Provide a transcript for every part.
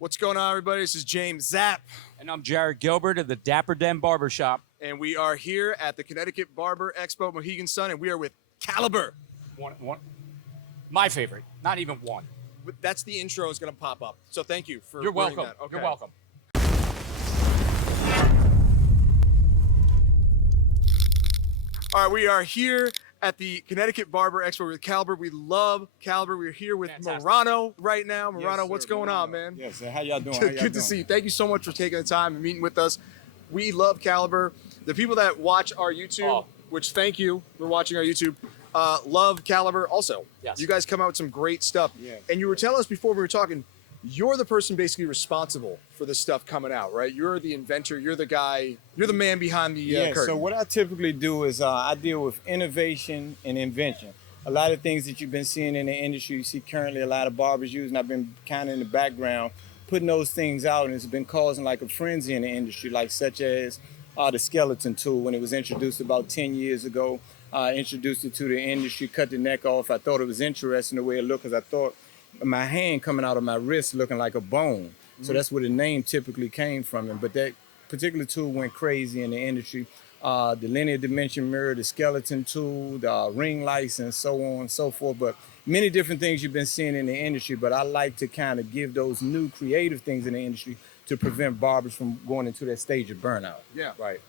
What's going on, everybody? This is James Zapp. And I'm Jared Gilbert of the Dapper Den Barbershop. And we are here at the Connecticut Barber Expo, Mohegan Sun, and we are with Caliber. One. My favorite, not even one. That's the intro is going to pop up. So thank you for You're welcome. that. Okay. You're welcome. All right, we are here at the Connecticut Barber Expo with Caliber. We love Caliber. We're here with Fantastic. Morono right now. Morono, Yes, what's sir. going on, man? Yes, how y'all doing? Good to see you. Thank you so much for taking the time and meeting with us. We love Caliber. The people that watch our YouTube, which thank you for watching our YouTube, love Caliber also. Yes. You guys come out with some great stuff. Yes. And you were telling us before we were talking, you're the person basically responsible for this stuff coming out, right? You're the inventor. You're the guy. You're the man behind the curtain. So what I typically do is I deal with innovation and invention. A lot of things that you've been seeing in the industry, you see currently a lot of barbers using. I've been kind of in the background putting those things out, and it's been causing like a frenzy in the industry, like such as the skeleton tool when it was introduced about 10 years ago. Introduced it to the industry, cut the neck off. I thought it was interesting the way it looked because I thought my hand coming out of my wrist looking like a bone. So that's where the name typically came from. But that particular tool went crazy in the industry. The linear dimension mirror, the skeleton tool, the ring lights, and so on and so forth. But many different things you've been seeing in the industry. But I like to kind of give those new creative things in the industry to prevent barbers from going into that stage of burnout. Yeah. Right.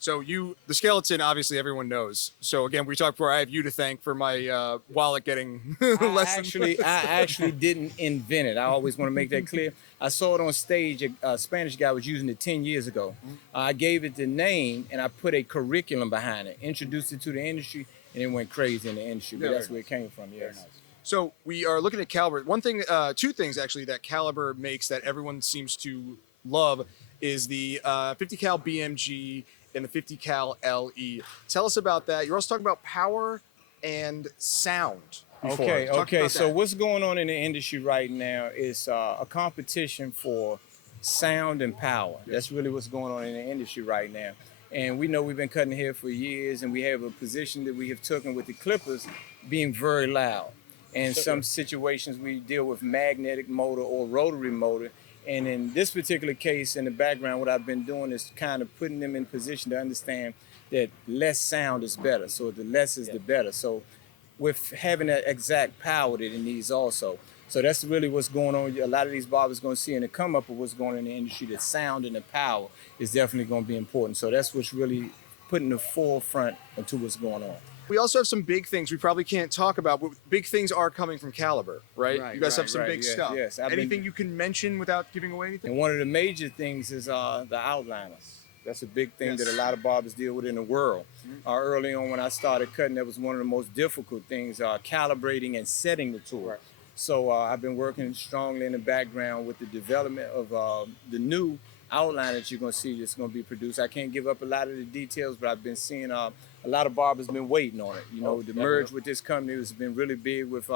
So the skeleton, obviously everyone knows. So again, we talked before, I have you to thank for my wallet getting less I actually didn't invent it. I always want to make that clear. I saw it on stage. A Spanish guy was using it 10 years ago. I gave it the name and I put a curriculum behind it, introduced it to the industry, and it went crazy in the industry. But that's where it came from. Yes. So we are looking at Caliber. One thing, two things actually that Caliber makes that everyone seems to love is the 50 cal BMG and the 50 cal LE. Tell us about that. You're also talking about power and sound. Okay. So what's going on in the industry right now is a competition for sound and power. That's really what's going on in the industry right now. And we know we've been cutting hair for years, and we have a position that we have taken with the clippers being very loud. In some situations, we deal with magnetic motor or rotary motor. And in this particular case, in the background, what I've been doing is kind of putting them in position to understand that less sound is better. So the less is the better. So with having that exact power that it needs also. So that's really what's going on. A lot of these barbers going to see in the come up of what's going on in the industry, that sound and the power is definitely going to be important. So that's what's really putting the forefront into what's going on. We also have some big things we probably can't talk about, but big things are coming from Caliber, right? You guys have some big stuff. Yes. Anything you can mention without giving away anything? And one of the major things is the outliners. That's a big thing that a lot of barbers deal with in the world. Early on when I started cutting, that was one of the most difficult things, calibrating and setting the tool. So I've been working strongly in the background with the development of the new outline that you're going to see that's going to be produced. I can't give up a lot of the details, but I've been seeing a lot of barbers been waiting on it. You know, the merge with this company has been really big with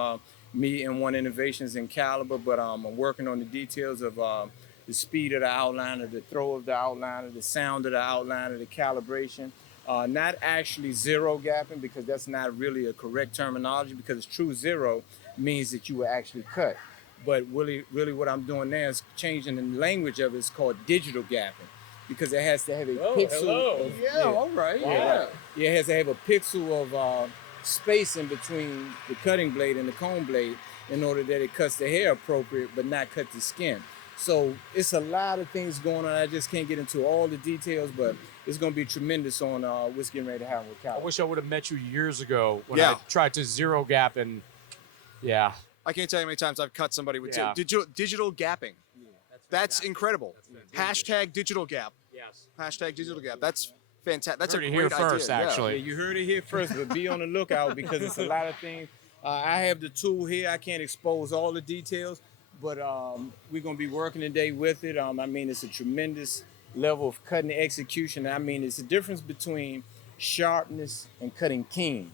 me and One Innovations in Caliber, but I'm working on the details of the speed of the outliner, the throw of the outliner, the sound of the outliner, the calibration. Not actually zero gapping, because that's not really a correct terminology, because true zero means that you will actually cut. But really what I'm doing now is changing the language of it. It's called digital gapping, because it has to have a pixel. All right. It has to have a pixel of space in between the cutting blade and the comb blade in order that it cuts the hair appropriate, but not cut the skin. So it's a lot of things going on. I just can't get into all the details, but it's going to be tremendous on what's getting ready to happen with Cal. I wish I would have met you years ago when I tried to zero gap and I can't tell you how many times I've cut somebody with digital gapping. That's incredible. Hashtag digital gap. Yes. Hashtag digital gap. That's fantastic. That's Heard a it great here first, idea. actually. Yeah, you heard it here first, but be on the lookout, because it's a lot of things. I have the tool here. I can't expose all the details, but we're going to be working today with it. I mean, it's a tremendous level of cutting execution. I mean, it's a difference between sharpness and cutting keen.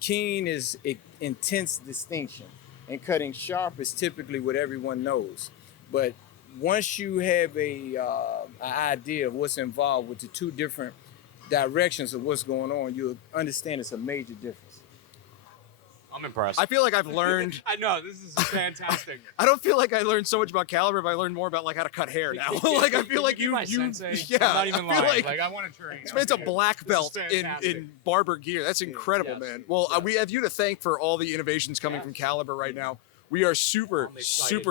Keen is an intense distinction, and cutting sharp is typically what everyone knows. But once you have an idea of what's involved with the two different directions of what's going on, you'll understand it's a major difference. I'm impressed. I feel like I've learned. I know this is fantastic. I don't feel like I learned so much about caliber, but I learned more about like how to cut hair now. Like I feel like you, sensei? yeah. I'm not even I feel lying. like I want to train. it's a black belt in fantastic. barber gear. That's incredible, yes. man. Well, we have you to thank for all the innovations coming from Caliber right now. We are super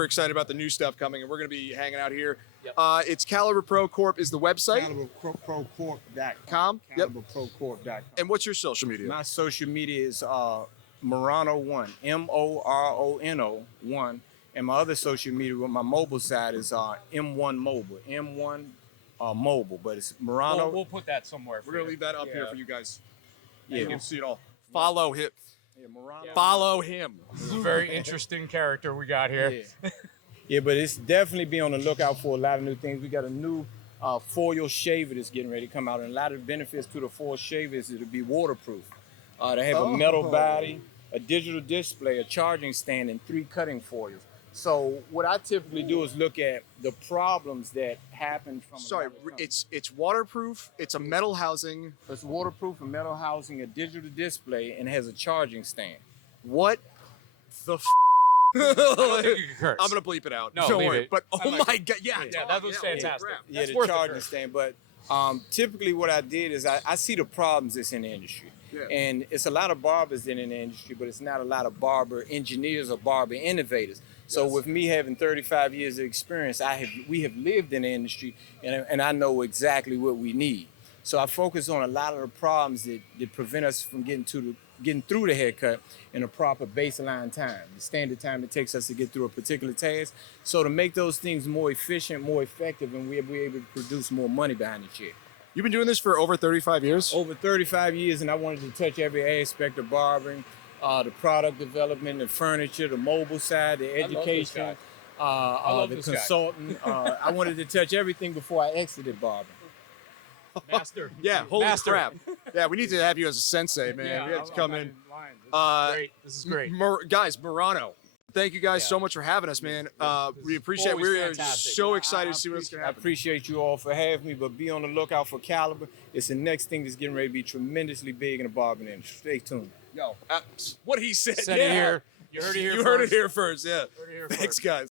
excited about the new stuff coming, and we're going to be hanging out here. Yep. It's Caliber Pro Corp is the website. CaliberProCorp.com. Yep. CaliberProCorp.com. And what's your social media? My social media is Morono1, Morono 1, and my other social media with my mobile side is M1 Mobile, M1 Mobile, but it's Morono. We'll put that somewhere. We're going to leave that up here for you guys. Yeah. You can see it all. Follow him. Yeah, Morono. Follow him. This is a very interesting character we got here. Yeah. Yeah, but it's definitely be on the lookout for a lot of new things. We got a new foil shaver that's getting ready to come out, and a lot of the benefits to the foil shaver is it'll be waterproof. They have a metal body, a digital display, a charging stand, and 3 cutting foils. So what I typically do is look at the problems that happen from. Sorry, it's waterproof. It's a metal housing. It's waterproof, a metal housing, a digital display, and has a charging stand. What the? I don't think you can curse. I'm gonna bleep it out. No, don't leave worry. it. But I oh like my it. god, yeah, that was fantastic. Yeah, That's the worth the charging curse. stand. But typically what I did is I see the problems that's in the industry. Yeah. And it's a lot of barbers in the industry, but it's not a lot of barber engineers or barber innovators. So with me having 35 years of experience, we have lived in the industry, and I know exactly what we need. So I focus on a lot of the problems that prevent us from getting through the haircut in a proper baseline time, the standard time it takes us to get through a particular task. So to make those things more efficient, more effective, and we'll be able to produce more money behind the chair. You've been doing this for over 35 years? Over 35 years, and I wanted to touch every aspect of barbering, the product development, the furniture, the mobile side, the education, the consultant. I wanted to touch everything before I exited barbering. Master. Yeah, holy Master. crap. Yeah, we need to have you as a sensei, man. Yeah, we have to come in. This is great. Guys, Morono, thank you guys so much for having us, man. We appreciate it. Always We're fantastic. so excited to see what's going to I happen. appreciate you all for having me, but be on the lookout for Caliber. It's the next thing that's getting ready to be tremendously big in the barbering industry. Stay tuned. Yo, what he said. Said it here. You heard it here You first. heard it here first, yeah. Heard it here Thanks, first. guys.